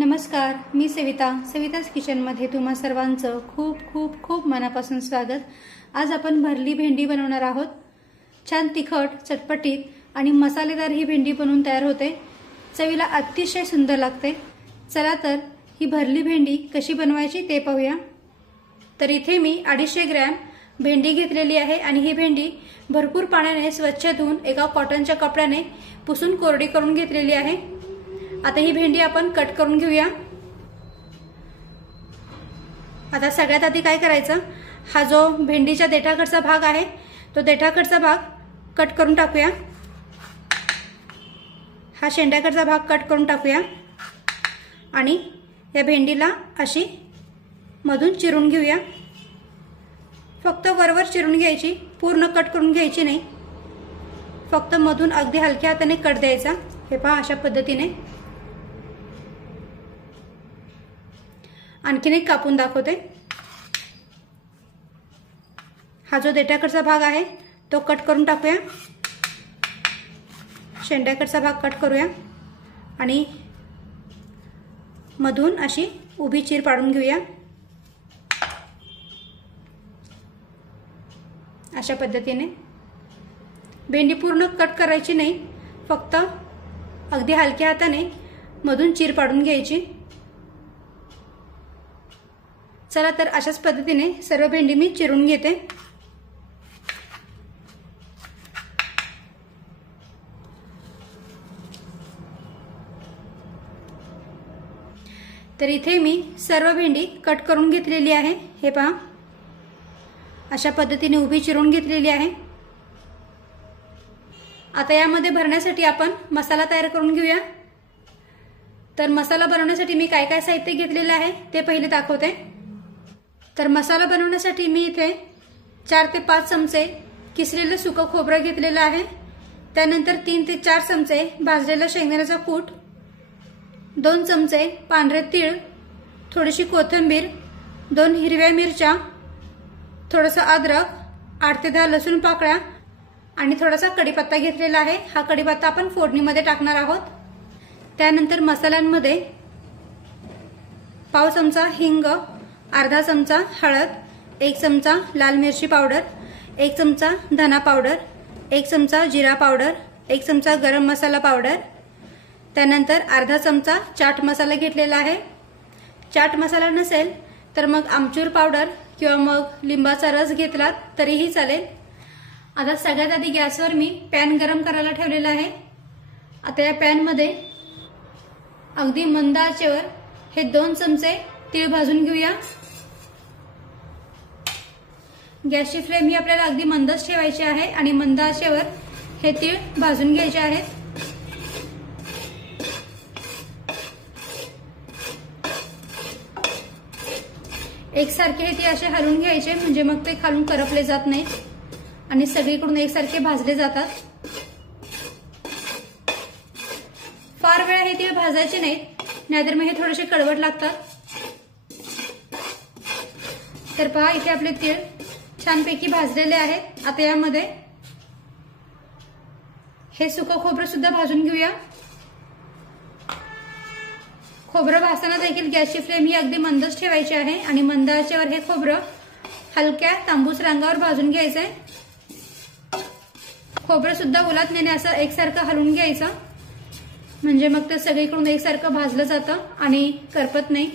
नमस्कार, मी सविताच किचनमध्ये तुम्हा सर्वांचं खूप खूप खूप मनापासून स्वागत। आज आपण भरली भेंडी बनवणार आहोत। छान तिखट, चटपटीत आणि मसालेदार ही भेंडी बनवून तयार होते। चवीला अतिशय सुंदर लागते। चला तर ही भरली भेंडी कशी बनवायची ते पाहूया। तर इथे मी 250 ग्रॅम भेंडी घेतलेली आहे आणि ही भेंडी भरपूर पाण्याने स्वच्छ धुवून एका कॉटनच्या कपड्याने पुसून कोरडी करून घेतलेली आहे। आता ही भेंडी आपण कट करून घेऊया। आता सगळ्यात आधी काय करायचं, हा जो भेंडीच्या देठाकडचा भाग आहे तो देठाकडचा भाग कट करून टाकूया। हा शेंड्याकडचा भाग कट करून टाकूया आणि या भेंडीला अशी मधून चिरून घेऊया। फक्त वरवर चिरून घ्यायची, पूर्ण कट करून घ्यायची नाही, फक्त मधून अगदी हलक्या हाताने कट द्यायचा। हे पहा, अशा पद्धतीने। आणखीन एक कापून दाखवते। हा जो देठाकडचा भाग आहे तो कट करून टाकूया, शेंड्याकडचा भाग कट करूया आणि मधून अशी उभी चीर पाडून घेऊया। अशा पद्धतीने भेंडी पूर्ण कट करायची नाही, फक्त अगदी हलक्या हाताने मधून चीर पाडून घ्यायची। चला तर अशाच पद्धतीने सर्व भेंडी मी चिरून घेते। तर इथे मी सर्व भेंडी कट करून घेतलेली आहे। हे पहा, अशा पद्धतीने उभी चिरून घेतलेली आहे। आता यामध्ये भरण्यासाठी आपण मसाला तयार करून घेऊया। तर मसाला बनवण्यासाठी मी काय काय साहित्य घेतलेले आहे ते पहिले दाखवते। तर मसाला बनवण्यासाठी मी इथे 4 ते 5 चमचे किसलेलं सुकं खोबरं घेतलेलं आहे। त्यानंतर 3 ते 4 चमचे भाजलेला शेंगदाण्याचा कूट, 2 चमचे पांढरे तीळ, थोडीशी कोथिंबीर, 2 हिरव्या मिरच्या, थोडंसं अद्रक, 8 ते 10 लसूण पाकळ्या आणि थोडासा कढीपत्ता घेतलेला आहे। हा कढीपत्ता आपण फोडणीमध्ये टाकणार आहोत। त्यानंतर मसाल्यांमध्ये पाव चमचा हिंग, अर्धा चमचा हळद, 1 चमचा लाल मिरची पावडर, 1 चमचा धना पावडर, 1 चमचा जिरा पावडर, 1 चमचा गरम मसाला पावडर, त्यानंतर अर्धा चमचा चाट मसाला घेतलेला आहे। चाट मसाला नसेल तर मग आमचूर पावडर किंवा मग लिंबाचा रस घेतला तरीही चालेल। आता सगळ्यात आधी गॅसवर मी पॅन गरम करायला ठेवलेला आहे। आता या पॅन मध्ये अगदी मंद आचेवर हे 2 चमचे तीळ भाजून घेऊया। गॅसची फ्लेम ही आपल्याला अगदी मंदच ठेवायची आहे आणि मंद आचेवर हे तीळ भाजून घ्यायचे आहेत। एकसारखे हे तीळ असे हलवून घ्यायचे, म्हणजे मग ते खालून करपले जात नाहीत आणि सगळीकडून एकसारखे भाजले जातात। फार वेळा हे तीळ भाजायचे नाहीत, नाहीतर मग हे थोडेसे कडवट लागतात। तर पहा, इथे आपले तीळ छानपैकी भाजलेले आहेत। आता यामध्ये हे सुकं खोबरं सुद्धा भाजून घेऊया। खोबरं भाजताना देखील गॅसची फ्लेम ही अगदी मंदच ठेवायची आहे आणि मंद आचेवर हे खोबरं हलक्या तांबूस रंगावर भाजून घ्यायचंय। खोबरं सुद्धा उलटण्याने असं एकसारखं हलवून घ्यायचं, म्हणजे मग ते सगळीकडून एकसारखं भाजलं जातं आणि करपत नाही।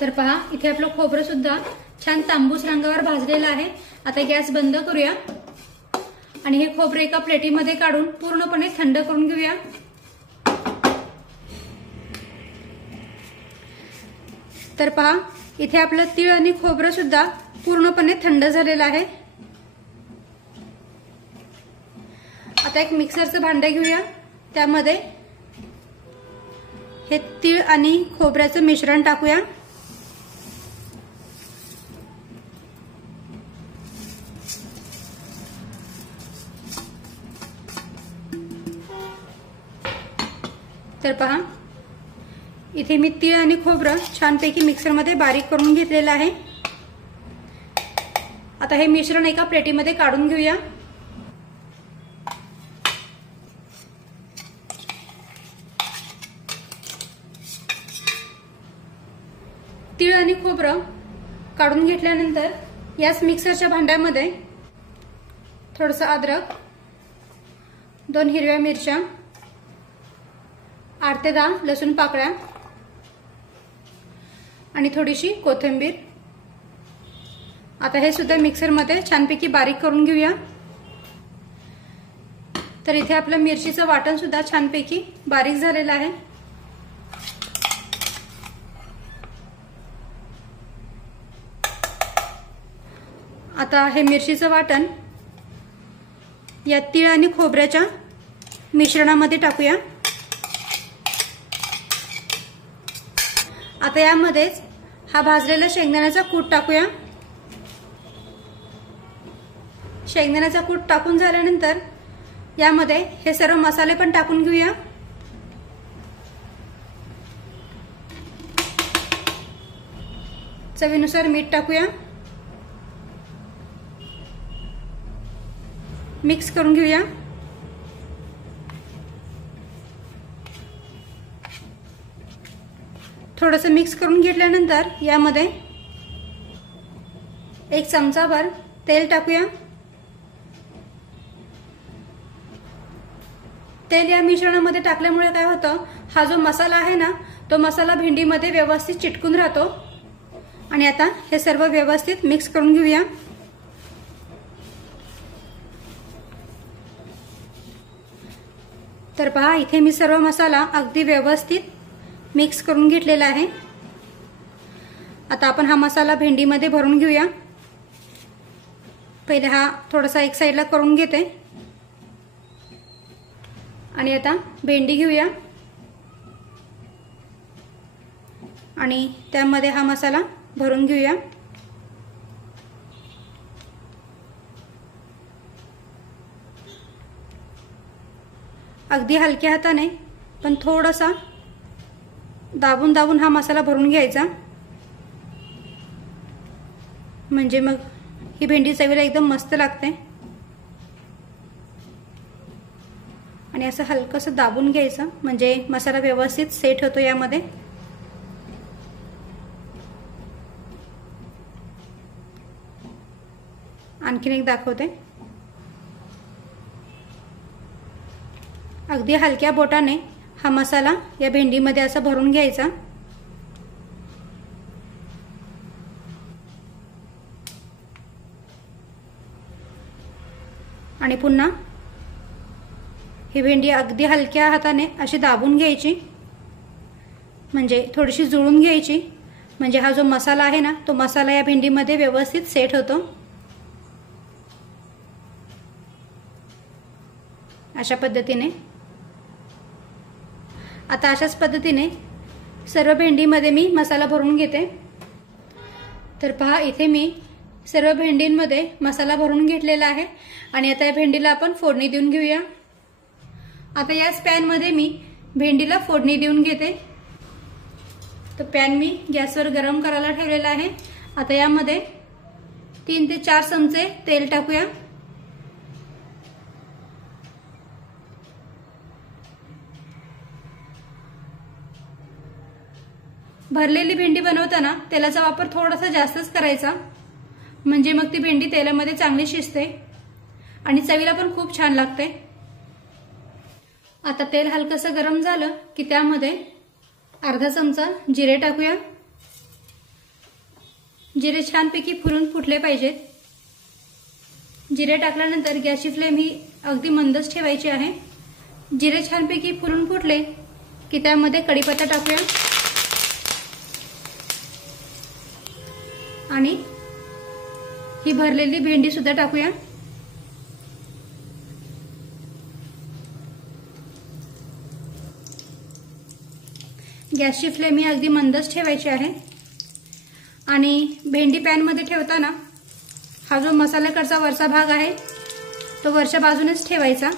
तर पहा, इथे आपलं खोबरं सुद्धा छान तांबूस रंगावर भाजलेलं आहे। आता गॅस बंद करूया आणि हे खोबरं एका प्लेटीमध्ये काढून पूर्णपणे थंड करून घेऊया। तर पहा, इथे आपलं तीळ आणि खोबरं सुद्धा पूर्णपणे थंड झालेलं आहे। आता एक मिक्सरचं भांडं घेऊया। त्यामध्ये हे तीळ आणि खोबऱ्याचं मिश्रण टाकूया। तर पहा, इथे मी तीळ आणि खोबरं छानपैकी मिक्सरमध्ये बारीक करून घेतलेलं आहे। आता हे मिश्रण एका प्लेटीमध्ये काढून घेऊया। तीळ आणि खोबरं काढून घेतल्यानंतर याच मिक्सरच्या भांड्यामध्ये थोडंसं अद्रक, 2 हिरव्या मिरच्या, 8 ते 10 लसूण पाकळ्या आणि थोडीशी कोथिंबीर. आता हे सुद्धा मिक्सरमध्ये छानपैकी बारीक करून घेऊया. तर इथे आपलं मिरचीचं वाटण सुद्धा छानपैकी बारीक झालेलं आहे. आता हे मिरचीचं वाटण या तीळ आणि खोबऱ्याच्या मिश्रणामध्ये टाकूया. आता यामध्येच हा भाजलेला शेंगदाण्याचा कूट टाकूया. शेंगदाण्याचा कूट टाकून झाल्यानंतर यामध्ये हे सर्व मसाले पण टाकून घेऊया. चवीनुसार मीठ टाकूया. मिक्स करून घेऊया. थोडंसं मिक्स करून घेतल्यानंतर यामध्ये 1 चमचाभर तेल टाकूया. तेल या मिश्रणामध्ये टाकल्यामुळे काय होतं, हा जो मसाला आहे ना तो मसाला भेंडीमध्ये व्यवस्थित चिटकून राहतो. आणि आता हे सर्व व्यवस्थित मिक्स करून घेऊया. तर पहा, इथे मी सर्व मसाला अगदी व्यवस्थित मिक्स करून घेतलेला आहे. आता आपण हा मसाला भेंडीमध्ये भरून घेऊया. पहिले हा थोडासा एक साईडला करून घेते आणि आता भेंडी घेऊया आणि त्यामध्ये हा मसाला भरून घेऊया. अगदी हलक्या हाताने पण थोडासा दाबून दाबून हा मसाला भरून घ्यायचा, म्हणजे मग ही भेंडी चवीला एकदम मस्त लागते. आणि असं हलकंसं दाबून घ्यायचं म्हणजे मसाला व्यवस्थित सेट होतो यामध्ये. आणखीन एक दाखवते. अगदी हलक्या बोटाने हा मसाला या भेंडीमध्ये असा भरून घ्यायचा. आणि पुन्हा ही भेंडी अगदी हलक्या हाताने अशी दाबून घ्यायची, म्हणजे थोडीशी जुळून घ्यायची, म्हणजे हा जो मसाला आहे ना तो मसाला या भेंडीमध्ये व्यवस्थित सेट होतो. अशा पद्धतीने आता अशाच पद्धतीने सर्व भेंडीमध्ये मी मसाला भरून घेते. तर पहा, इथे मी सर्व भेंडींमध्ये मसाला भरून घेतलेला आहे. आणि आता या भेंडीला आपण फोडणी देऊन घेऊया. आता याच पॅनमध्ये मी भेंडीला फोडणी देऊन घेते. तो पॅन मी गॅसवर गरम करायला ठेवलेला आहे. आता यामध्ये 3 ते 4 चमचे तेल टाकूया. भरलेली भेंडी बनवताना तेलाचा वापर थोडासा जास्तच करायचा, म्हणजे मग ती भेंडी तेलामध्ये चांगली शिजते आणि चवीला पण खूप छान लागते. आता तेल हलकसं गरम झालं की त्यामध्ये अर्धा चमचा जिरे टाकूया. जिरे छानपैकी फुलून फुटले पाहिजेत. जिरे टाकल्यानंतर गॅसची फ्लेम ही अगदी मंदच ठेवायची आहे. जिरे छानपैकी फुलून फुटले की त्यामध्ये कढीपत्ता टाकूया आणि ही भरलेली भेंडी सुद्धा टाकूया. गॅसची फ्लेम ही अगदी मंदच ठेवायची आहे. आणि भेंडी पॅनमध्ये ठेवताना हा जो मसाल्याकडचा वरचा भाग आहे तो वरच्या बाजूनेच ठेवायचा.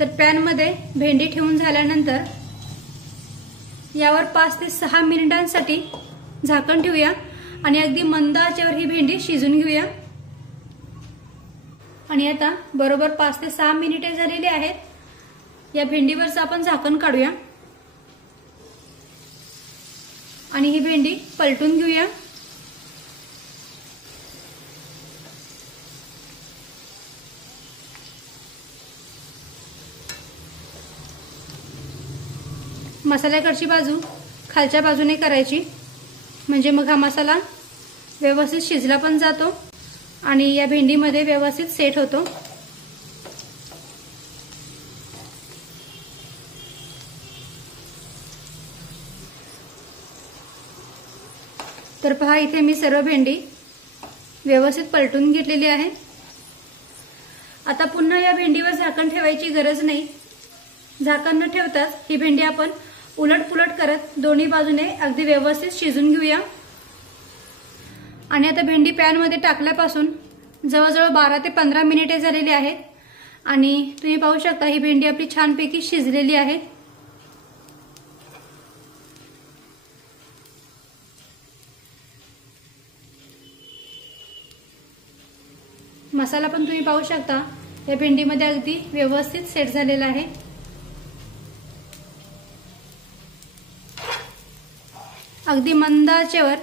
तर पॅनमध्ये भेंडी ठेवून झाल्यानंतर यावर 5 ते 6 मिनिटांसाठी झाकण ठेवूया आणि अगदी मंद आचेवर ही भेंडी शिजून घेऊया. आणि आता बरोबर 5 ते 6 मिनिटे झालेली आहेत. या भेंडीवरचं आपण झाकण काढूया. आणि ही भेंडी पलटून घेऊया। मसाल्याकडची बाजू खालच्या बाजूने करायची, म्हणजे मग हा मसाला व्यवस्थित शिजला पण जातो आणि या भेंडीमध्ये व्यवस्थित सेट होतो। तर पहा, इथे मी सर्व भेंडी व्यवस्थित पलटून घेतलेली आहे। आता पुन्हा या भेंडीवर झाकण ठेवायची गरज नाही। झाकण न ठेवताच ही भेंडी आपण उलटपुलट करत दोन्ही बाजूने अगदी व्यवस्थित शिजून घेऊया। आणि आता भेंडी पॅनमध्ये टाकल्यापासून जवळजवळ 12 ते 15 मिनिटे झालेली आहेत आणि तुम्ही पाहू शकता ही भेंडी आपली छानपैकी शिजलेली आहे। मसाला पण तुम्ही पाहू शकता या भेंडीमध्ये अगदी व्यवस्थित सेट झालेला आहे। अगदी मंद आचेवर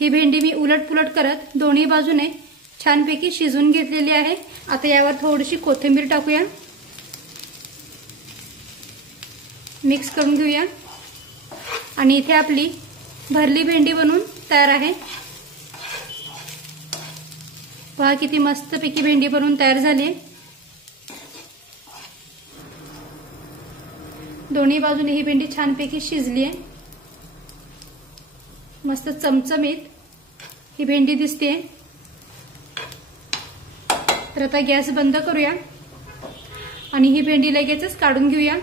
ही भेंडी मी उलटपुलट करत दोन्ही बाजूने छानपैकी शिजून घेतलेली आहे। आता यावर थोडीशी कोथिंबीर टाकूया, मिक्स करून घेऊया आणि इथे आपली भरली भेंडी बनवून तयार आहे। पहा किती मस्तपैकी भेंडी बनवून तयार झाली आहे। दोन्ही बाजूने ही भेंडी छानपैकी शिजली आहे, मस्त चमचमीत ही भेंडी दिसते। तर आता गॅस बंद करूया आणि ही भेंडी लगेचच काढून घेऊया।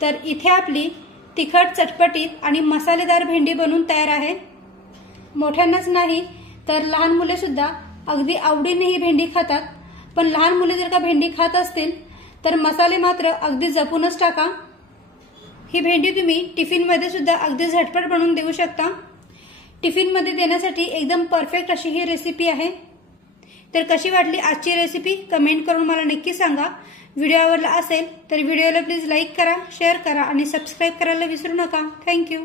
तर इथे आपली तिखट, चटपटीत आणि मसालेदार भेंडी बनवून तयार आहे। मोठ्यांनाच नाही तर लहान मुले सुद्धा अगदी आवडीने ही भेंडी खातात। पण लहान मुले जर का भेंडी खात असतील तर मसाले मात्र अगदी जपूनच टाका। ही भेंडी तुम्ही टिफिनमध्ये सुद्धा अगदी झटपट बनवून देऊ शकता। टिफिनमध्ये देण्यासाठी एकदम परफेक्ट अशी ही रेसिपी आहे। तर कशी वाटली आजची रेसिपी कमेंट करून मला नक्की सांगा। व्हिडिओ आवडला असेल तर व्हिडिओला प्लीज लाईक करा, शेअर करा आणि सबस्क्राईब करायला विसरू नका। थँक्यू।